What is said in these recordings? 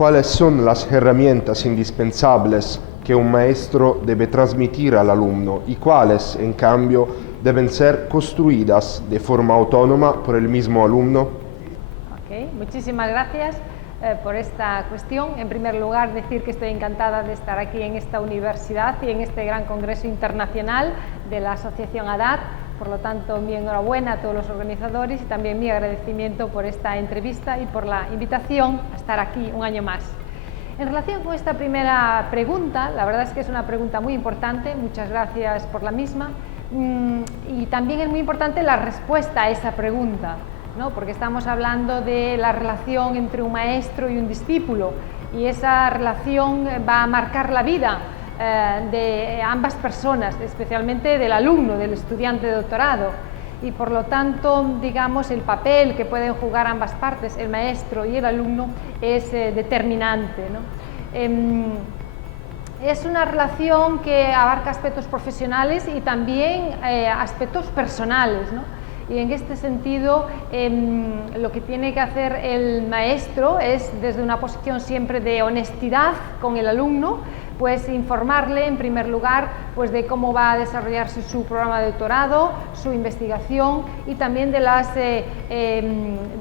¿cuáles son las herramientas indispensables que un maestro debe transmitir al alumno y cuáles, en cambio, deben ser construidas de forma autónoma por el mismo alumno? Ok, muchísimas gracias por esta cuestión. En primer lugar, decir que estoy encantada de estar aquí en esta universidad y en este gran congreso internacional de la Asociación ADAD. Por lo tanto, mi enhorabuena a todos los organizadores y también mi agradecimiento por esta entrevista y por la invitación a estar aquí un año más. En relación con esta primera pregunta, la verdad es que es una pregunta muy importante, muchas gracias por la misma, y también es muy importante la respuesta a esa pregunta, ¿no? Porque estamos hablando de la relación entre un maestro y un discípulo, y esa relación va a marcar la vida de ambas personas, especialmente del alumno, del estudiante de doctorado, y por lo tanto, digamos, el papel que pueden jugar ambas partes, el maestro y el alumno, es determinante, ¿no? Es una relación que abarca aspectos profesionales y también aspectos personales, ¿no? Y en este sentido, lo que tiene que hacer el maestro es, desde una posición siempre de honestidad con el alumno, pues informarle en primer lugar pues de cómo va a desarrollarse su programa de doctorado, su investigación y también de las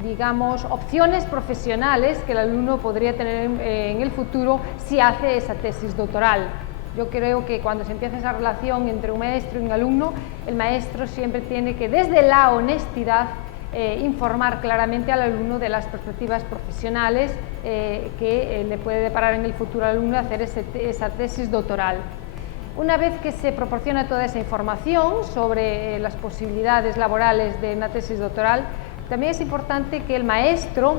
digamos, opciones profesionales que el alumno podría tener en el futuro si hace esa tesis doctoral. Yo creo que cuando se empieza esa relación entre un maestro y un alumno, el maestro siempre tiene que, desde la honestidad, informar claramente al alumno de las perspectivas profesionales que le puede deparar en el futuro al alumno hacer esa tesis doctoral. Una vez que se proporciona toda esa información sobre las posibilidades laborales de una tesis doctoral, también es importante que el maestro,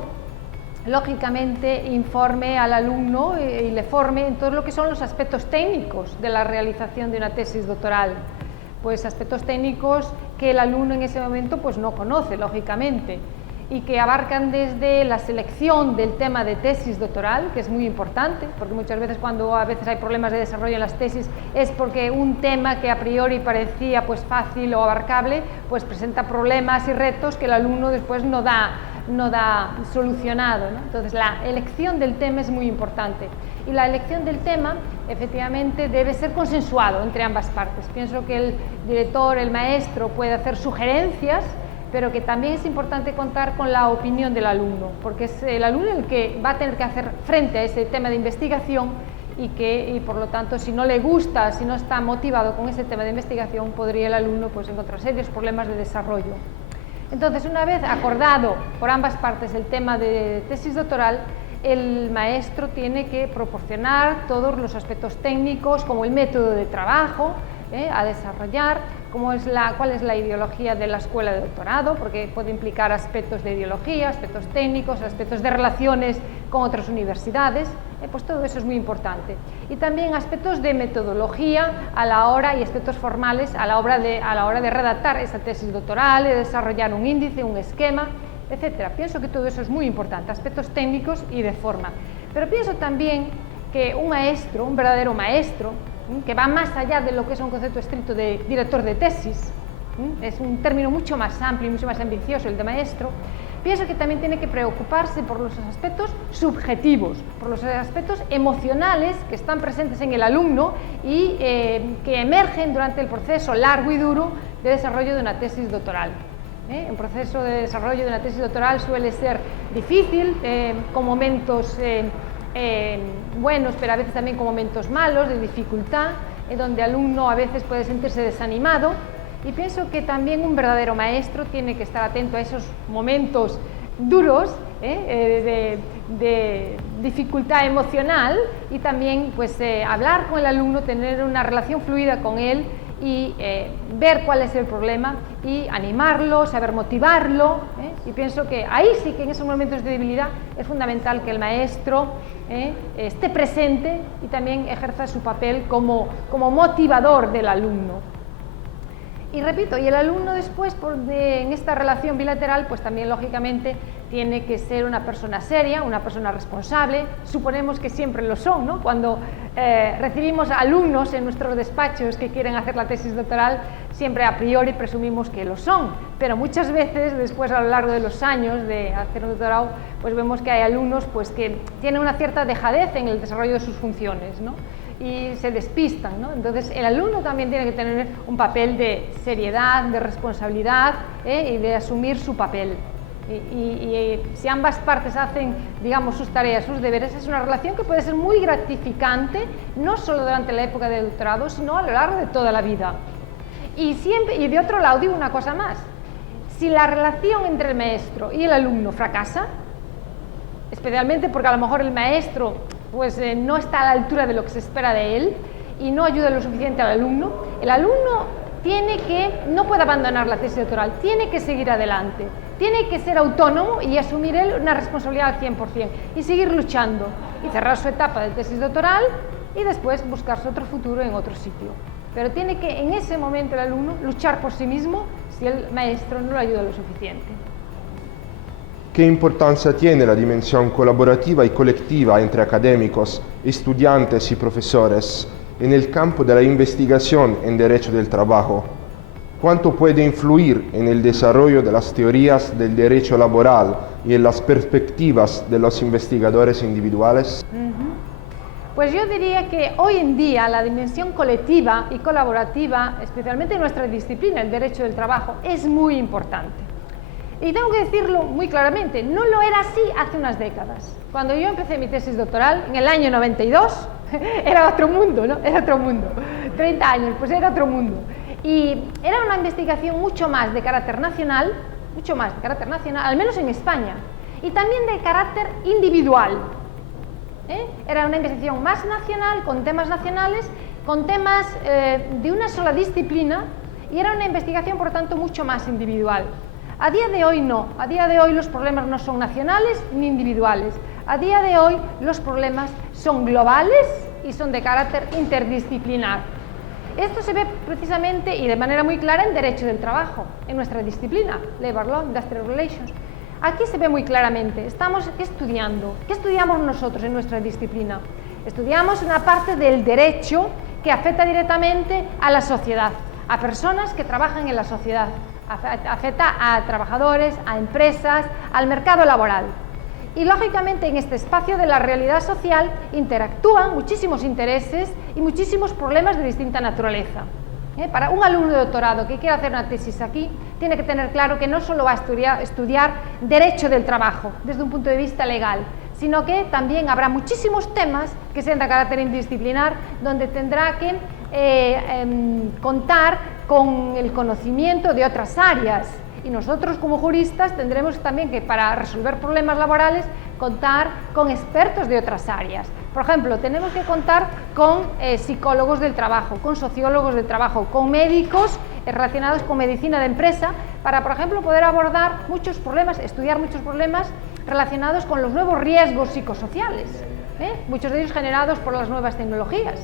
lógicamente, informe al alumno y le forme en todo lo que son los aspectos técnicos de la realización de una tesis doctoral. Pues aspectos técnicos que el alumno en ese momento pues no conoce, lógicamente, y que abarcan desde la selección del tema de tesis doctoral, que es muy importante, porque muchas veces cuando a veces hay problemas de desarrollo en las tesis es porque un tema que a priori parecía pues fácil o abarcable, pues presenta problemas y retos que el alumno después no da solucionado, ¿no? Entonces la elección del tema es muy importante y la elección del tema efectivamente debe ser consensuado entre ambas partes. Pienso que el director, el maestro puede hacer sugerencias, pero que también es importante contar con la opinión del alumno, porque es el alumno el que va a tener que hacer frente a ese tema de investigación y por lo tanto, si no le gusta, si no está motivado con ese tema de investigación, podría el alumno pues encontrar serios problemas de desarrollo. Entonces, una vez acordado por ambas partes el tema de tesis doctoral, el maestro tiene que proporcionar todos los aspectos técnicos, como el método de trabajo a desarrollar, cuál es la ideología de la escuela de doctorado, porque puede implicar aspectos de ideología, aspectos técnicos, aspectos de relaciones con otras universidades, pues todo eso es muy importante. Y también aspectos de metodología y aspectos formales a la hora de redactar esa tesis doctoral, de desarrollar un índice, un esquema, etcétera. Pienso que todo eso es muy importante, aspectos técnicos y de forma. Pero pienso también que un maestro, un verdadero maestro, que va más allá de lo que es un concepto estricto de director de tesis, es un término mucho más amplio y mucho más ambicioso el de maestro, pienso que también tiene que preocuparse por los aspectos subjetivos, por los aspectos emocionales que están presentes en el alumno y que emergen durante el proceso largo y duro de desarrollo de una tesis doctoral. Un proceso de desarrollo de una tesis doctoral suele ser difícil, con momentos buenos, pero a veces también con momentos malos, de dificultad, donde el alumno a veces puede sentirse desanimado, y pienso que también un verdadero maestro tiene que estar atento a esos momentos duros de dificultad emocional y también pues hablar con el alumno, tener una relación fluida con él y ver cuál es el problema y animarlo, saber motivarlo, y pienso que ahí sí que en esos momentos de debilidad es fundamental que el maestro esté presente y también ejerza su papel como motivador del alumno. Y repito, y el alumno después, en esta relación bilateral, pues también lógicamente tiene que ser una persona seria, una persona responsable. Suponemos que siempre lo son, ¿no? Cuando recibimos alumnos en nuestros despachos que quieren hacer la tesis doctoral, siempre a priori presumimos que lo son, pero muchas veces después, a lo largo de los años de hacer un doctorado, pues vemos que hay alumnos pues que tienen una cierta dejadez en el desarrollo de sus funciones, ¿no? Y se despistan, ¿no? Entonces el alumno también tiene que tener un papel de seriedad, de responsabilidad, y de asumir su papel. Y si ambas partes hacen, digamos, sus tareas, sus deberes, es una relación que puede ser muy gratificante, no solo durante la época del doctorado, sino a lo largo de toda la vida. Y de otro lado digo una cosa más: si la relación entre el maestro y el alumno fracasa, especialmente porque a lo mejor el maestro pues no está a la altura de lo que se espera de él y no ayuda lo suficiente al alumno, el alumno no puede abandonar la tesis doctoral, tiene que seguir adelante, tiene que ser autónomo y asumir él una responsabilidad al 100% y seguir luchando y cerrar su etapa de tesis doctoral y después buscarse otro futuro en otro sitio. Pero tiene que en ese momento el alumno luchar por sí mismo si el maestro no lo ayuda lo suficiente. ¿Qué importancia tiene la dimensión colaborativa y colectiva entre académicos, estudiantes y profesores en el campo de la investigación en derecho del trabajo? ¿Cuánto puede influir en el desarrollo de las teorías del derecho laboral y en las perspectivas de los investigadores individuales? Pues yo diría que hoy en día la dimensión colectiva y colaborativa, especialmente en nuestra disciplina, el derecho del trabajo, es muy importante. Y tengo que decirlo muy claramente, no lo era así hace unas décadas. Cuando yo empecé mi tesis doctoral, en el año 92, era otro mundo, ¿no? Era otro mundo. 30 años, pues era otro mundo. Y era una investigación mucho más de carácter nacional, al menos en España, y también de carácter individual. Era una investigación más nacional, con temas nacionales, con temas de una sola disciplina, y era una investigación, por lo tanto, mucho más individual. A día de hoy no, a día de hoy los problemas no son nacionales ni individuales, a día de hoy los problemas son globales y son de carácter interdisciplinar. Esto se ve precisamente y de manera muy clara en derecho del trabajo, en nuestra disciplina, Labor Law, Industrial Relations. Aquí se ve muy claramente, estamos estudiando. ¿Qué estudiamos nosotros en nuestra disciplina? Estudiamos una parte del derecho que afecta directamente a la sociedad, a personas que trabajan en la sociedad, afecta a trabajadores, a empresas, al mercado laboral. Y lógicamente en este espacio de la realidad social interactúan muchísimos intereses y muchísimos problemas de distinta naturaleza. Para un alumno de doctorado que quiera hacer una tesis aquí, tiene que tener claro que no solo va a estudiar derecho del trabajo desde un punto de vista legal, sino que también habrá muchísimos temas que sean de carácter interdisciplinar, donde tendrá que contar con el conocimiento de otras áreas. Y nosotros como juristas tendremos también que, para resolver problemas laborales, contar con expertos de otras áreas. Por ejemplo, tenemos que contar con psicólogos del trabajo, con sociólogos del trabajo, con médicos relacionados con medicina de empresa, para, por ejemplo, poder abordar muchos problemas, estudiar muchos problemas relacionados con los nuevos riesgos psicosociales, muchos de ellos generados por las nuevas tecnologías.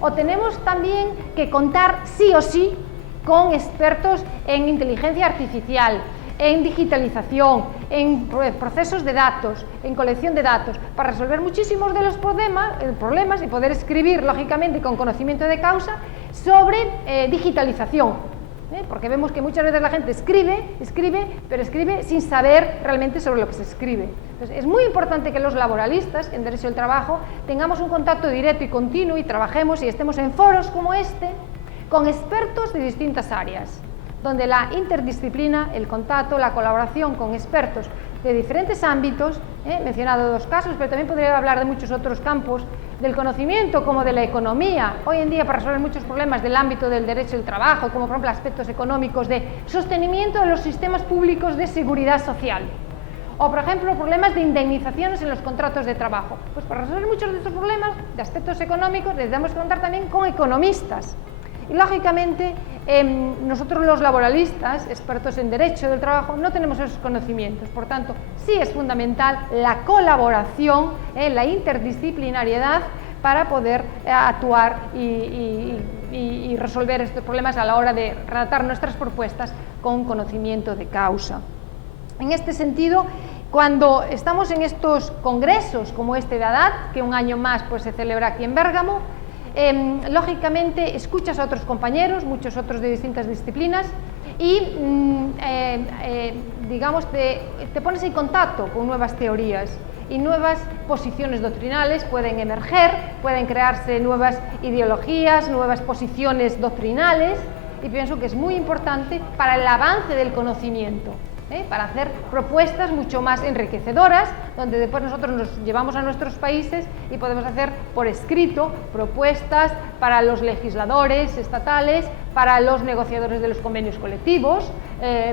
O tenemos también que contar sí o sí con expertos en inteligencia artificial, en digitalización, en procesos de datos, en colección de datos, para resolver muchísimos de los problemas y poder escribir, lógicamente, con conocimiento de causa sobre digitalización. Porque vemos que muchas veces la gente escribe, pero escribe sin saber realmente sobre lo que se escribe. Entonces, es muy importante que los laboralistas en derecho del trabajo tengamos un contacto directo y continuo y trabajemos y estemos en foros como este, con expertos de distintas áreas, donde la interdisciplina, el contacto, la colaboración con expertos de diferentes ámbitos, he mencionado 2 casos, pero también podría hablar de muchos otros campos del conocimiento, como de la economía, hoy en día para resolver muchos problemas del ámbito del derecho del trabajo, como por ejemplo aspectos económicos de sostenimiento de los sistemas públicos de seguridad social, o por ejemplo problemas de indemnizaciones en los contratos de trabajo. Pues para resolver muchos de estos problemas de aspectos económicos necesitamos contar también con economistas. Y lógicamente nosotros los laboralistas, expertos en derecho del trabajo, no tenemos esos conocimientos. Por tanto, sí es fundamental la colaboración, la interdisciplinariedad para poder actuar y resolver estos problemas a la hora de redactar nuestras propuestas con conocimiento de causa. En este sentido, cuando estamos en estos congresos como este de ADAT, que un año más pues, se celebra aquí en Bérgamo, lógicamente escuchas a otros compañeros, muchos otros de distintas disciplinas, y digamos te pones en contacto con nuevas teorías y nuevas posiciones doctrinales pueden emerger, pueden crearse nuevas ideologías, nuevas posiciones doctrinales, y pienso que es muy importante para el avance del conocimiento, para hacer propuestas mucho más enriquecedoras, donde después nosotros nos llevamos a nuestros países y podemos hacer por escrito propuestas para los legisladores estatales, para los negociadores de los convenios colectivos,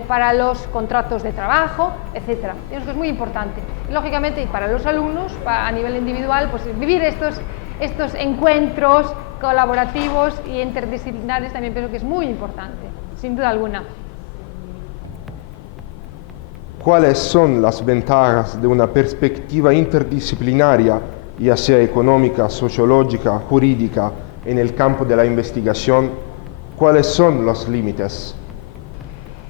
para los contratos de trabajo, etc. Pienso que es muy importante. Y, lógicamente, y para los alumnos, a nivel individual, pues vivir estos encuentros colaborativos y interdisciplinares también pienso que es muy importante, sin duda alguna. ¿Cuáles son las ventajas de una perspectiva interdisciplinaria, ya sea económica, sociológica, jurídica, en el campo de la investigación? ¿Cuáles son los límites?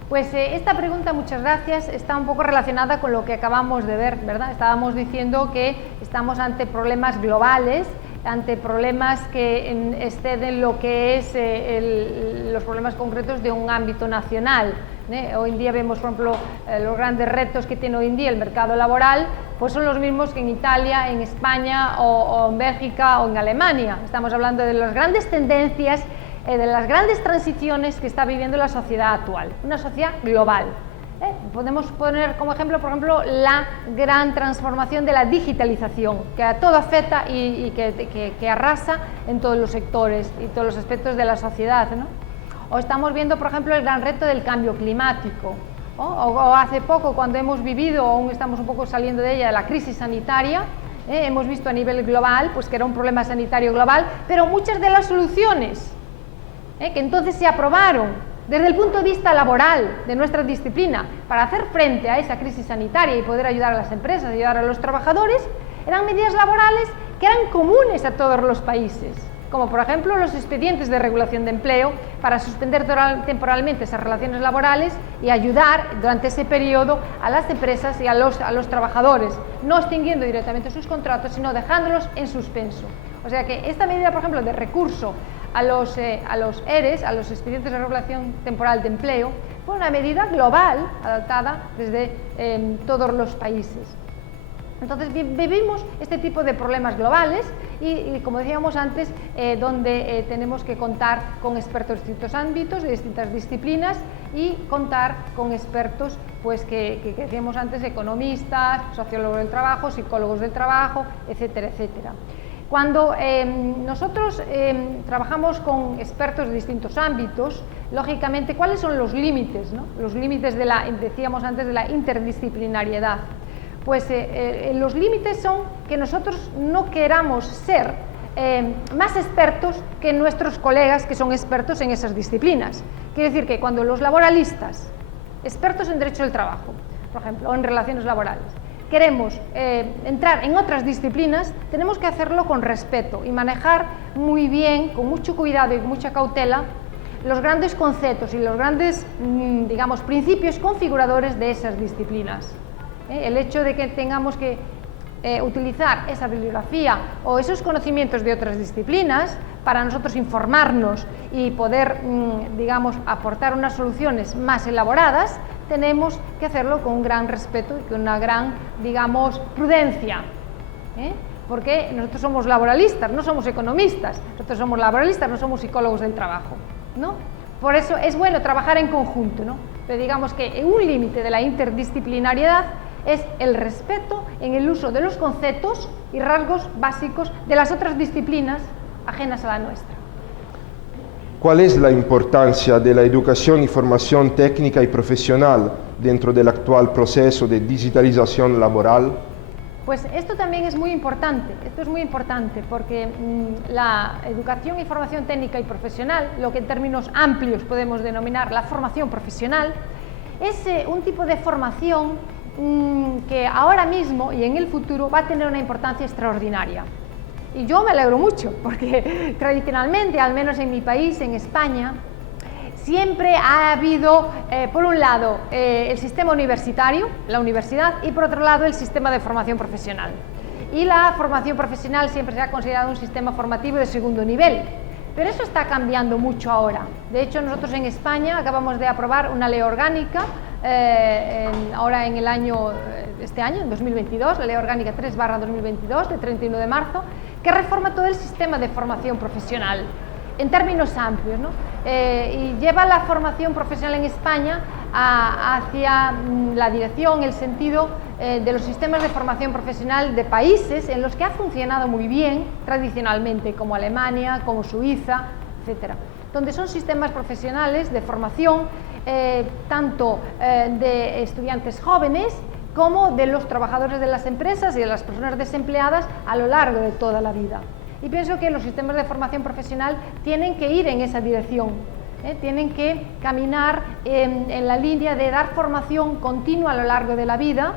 Pues esta pregunta, muchas gracias, está un poco relacionada con lo que acabamos de ver, ¿verdad? Estábamos diciendo que estamos ante problemas globales, ante problemas que exceden lo que es los problemas concretos de un ámbito nacional. Hoy en día vemos, por ejemplo, los grandes retos que tiene hoy en día el mercado laboral, pues son los mismos que en Italia, en España o en Bélgica o en Alemania. Estamos hablando de las grandes tendencias, de las grandes transiciones que está viviendo la sociedad actual, una sociedad global. Podemos poner como ejemplo, por ejemplo, la gran transformación de la digitalización, que a todo afecta y que arrasa en todos los sectores y todos los aspectos de la sociedad, ¿no? O estamos viendo, por ejemplo, el gran reto del cambio climático, o hace poco, cuando hemos vivido, o aún estamos un poco saliendo de ella, la crisis sanitaria, hemos visto a nivel global, pues que era un problema sanitario global, pero muchas de las soluciones que entonces se aprobaron desde el punto de vista laboral de nuestra disciplina para hacer frente a esa crisis sanitaria y poder ayudar a las empresas, ayudar a los trabajadores, eran medidas laborales que eran comunes a todos los países, como por ejemplo los expedientes de regulación de empleo para suspender temporalmente esas relaciones laborales y ayudar durante ese periodo a las empresas y a los trabajadores, no extinguiendo directamente sus contratos, sino dejándolos en suspenso. O sea que esta medida, por ejemplo, de recurso a los ERES, a los expedientes de regulación temporal de empleo, fue una medida global adoptada desde todos los países. Entonces vivimos este tipo de problemas globales y como decíamos antes, donde tenemos que contar con expertos de distintos ámbitos, de distintas disciplinas y contar con expertos pues, que decíamos antes, economistas, sociólogos del trabajo, psicólogos del trabajo, etcétera, etcétera. Cuando nosotros trabajamos con expertos de distintos ámbitos, lógicamente, ¿cuáles son los límites, ¿no? Los límites de decíamos antes, de la interdisciplinariedad. Pues los límites son que nosotros no queramos ser más expertos que nuestros colegas que son expertos en esas disciplinas. Quiere decir que cuando los laboralistas, expertos en derecho del trabajo, por ejemplo, o en relaciones laborales, queremos entrar en otras disciplinas, tenemos que hacerlo con respeto y manejar muy bien, con mucho cuidado y con mucha cautela, los grandes conceptos y los grandes, digamos, principios configuradores de esas disciplinas. El hecho de que tengamos que utilizar esa bibliografía o esos conocimientos de otras disciplinas para nosotros informarnos y poder, digamos, aportar unas soluciones más elaboradas, tenemos que hacerlo con un gran respeto y con una gran, digamos, prudencia, porque nosotros somos laboralistas, no somos economistas, nosotros somos laboralistas, no somos psicólogos del trabajo, ¿no? Por eso es bueno trabajar en conjunto, ¿no? Pero digamos que un límite de la interdisciplinariedad es el respeto en el uso de los conceptos y rasgos básicos de las otras disciplinas ajenas a la nuestra. ¿Cuál es la importancia de la educación y formación técnica y profesional dentro del actual proceso de digitalización laboral? Pues esto también es muy importante, porque la educación y formación técnica y profesional, lo que en términos amplios podemos denominar la formación profesional, es un tipo de formación que ahora mismo y en el futuro va a tener una importancia extraordinaria. Y yo me alegro mucho, porque tradicionalmente, al menos en mi país, en España, siempre ha habido, por un lado, el sistema universitario, la universidad, y por otro lado, el sistema de formación profesional. Y la formación profesional siempre se ha considerado un sistema formativo de segundo nivel. Pero eso está cambiando mucho ahora. De hecho, nosotros en España acabamos de aprobar una ley orgánica, ahora en el año, este año, en 2022, la ley orgánica 3/2022, de 31 de marzo, que reforma todo el sistema de formación profesional, en términos amplios, ¿no? Y lleva la formación profesional en España hacia la dirección, el sentido de los sistemas de formación profesional de países en los que ha funcionado muy bien tradicionalmente, como Alemania, como Suiza, etc. Donde son sistemas profesionales de formación tanto de estudiantes jóvenes como de los trabajadores de las empresas y de las personas desempleadas a lo largo de toda la vida. Y pienso que los sistemas de formación profesional tienen que ir en esa dirección, tienen que caminar en la línea de dar formación continua a lo largo de la vida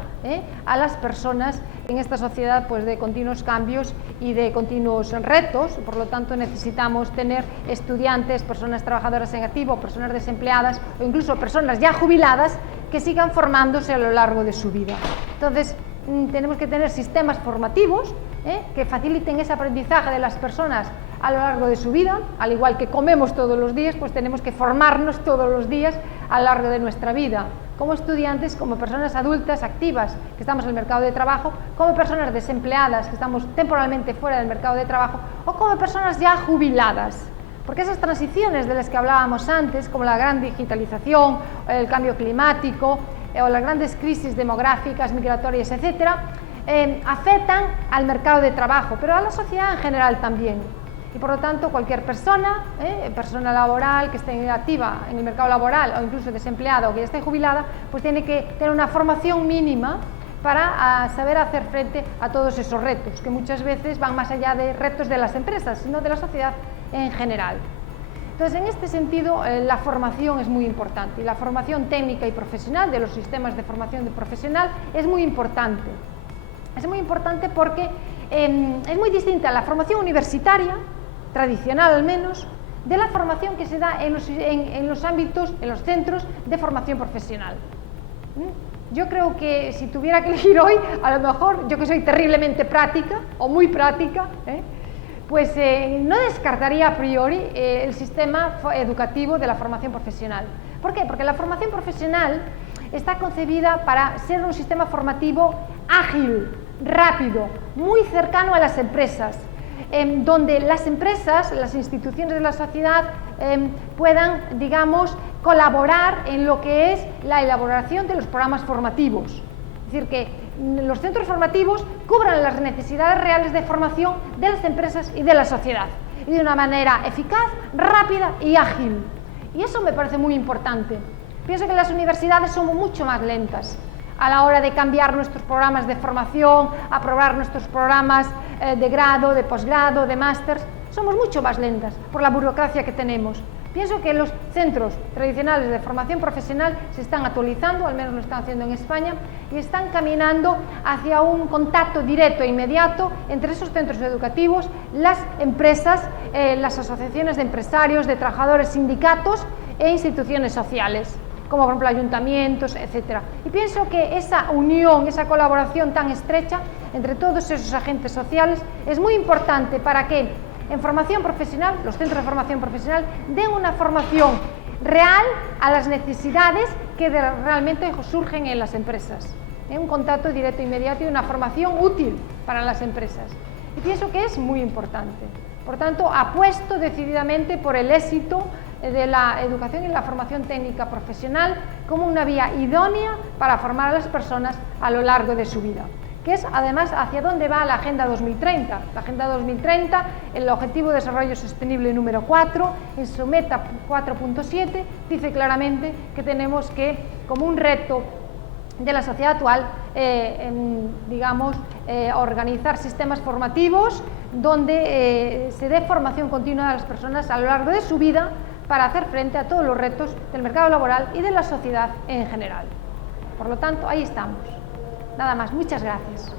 a las personas en esta sociedad, pues, de continuos cambios y de continuos retos. Por lo tanto, necesitamos tener estudiantes, personas trabajadoras en activo, personas desempleadas o incluso personas ya jubiladas que sigan formándose a lo largo de su vida. Entonces, tenemos que tener sistemas formativos que faciliten ese aprendizaje de las personas a lo largo de su vida. Al igual que comemos todos los días, pues tenemos que formarnos todos los días a lo largo de nuestra vida, como estudiantes, como personas adultas activas que estamos en el mercado de trabajo, como personas desempleadas que estamos temporalmente fuera del mercado de trabajo, o como personas ya jubiladas. Porque esas transiciones de las que hablábamos antes, como la gran digitalización, el cambio climático o las grandes crisis demográficas, migratorias, etcétera, afectan al mercado de trabajo, pero a la sociedad en general también. Y por lo tanto, cualquier persona, persona laboral que esté activa en el mercado laboral o incluso desempleada o que ya esté jubilada, pues tiene que tener una formación mínima para saber hacer frente a todos esos retos, que muchas veces van más allá de retos de las empresas, sino de la sociedad en general. Entonces, en este sentido, la formación es muy importante, y la formación técnica y profesional de los sistemas de formación profesional es muy importante. Es muy importante porque es muy distinta a la formación universitaria, tradicional al menos, de la formación que se da en los ámbitos, en los centros de formación profesional. Yo creo que si tuviera que elegir hoy, a lo mejor, yo que soy terriblemente práctica, o muy práctica, pues no descartaría a priori el sistema educativo de la formación profesional. ¿Por qué? Porque la formación profesional está concebida para ser un sistema formativo ágil, rápido, muy cercano a las empresas, donde las empresas, las instituciones de la sociedad puedan, digamos, colaborar en lo que es la elaboración de los programas formativos. Es decir, que los centros formativos cubran las necesidades reales de formación de las empresas y de la sociedad, y de una manera eficaz, rápida y ágil. Y eso me parece muy importante. Pienso que las universidades somos mucho más lentas a la hora de cambiar nuestros programas de formación, aprobar nuestros programas de grado, de posgrado, de máster. Somos mucho más lentas por la burocracia que tenemos. Pienso que los centros tradicionales de formación profesional se están actualizando, al menos lo están haciendo en España, y están caminando hacia un contacto directo e inmediato entre esos centros educativos, las empresas, las asociaciones de empresarios, de trabajadores, sindicatos e instituciones sociales, como por ejemplo ayuntamientos, etc. Y pienso que esa unión, esa colaboración tan estrecha entre todos esos agentes sociales es muy importante para que en formación profesional, los centros de formación profesional den una formación real a las necesidades que realmente surgen en las empresas. Un contacto directo e inmediato y una formación útil para las empresas. Y pienso que es muy importante. Por tanto, apuesto decididamente por el éxito de la educación y la formación técnica profesional como una vía idónea para formar a las personas a lo largo de su vida, que es además hacia dónde va la Agenda 2030. La Agenda 2030, el Objetivo de Desarrollo Sostenible número 4, en su meta 4.7, dice claramente que tenemos que, como un reto de la sociedad actual, organizar sistemas formativos donde se dé formación continua a las personas a lo largo de su vida para hacer frente a todos los retos del mercado laboral y de la sociedad en general. Por lo tanto, ahí estamos. Nada más, muchas gracias.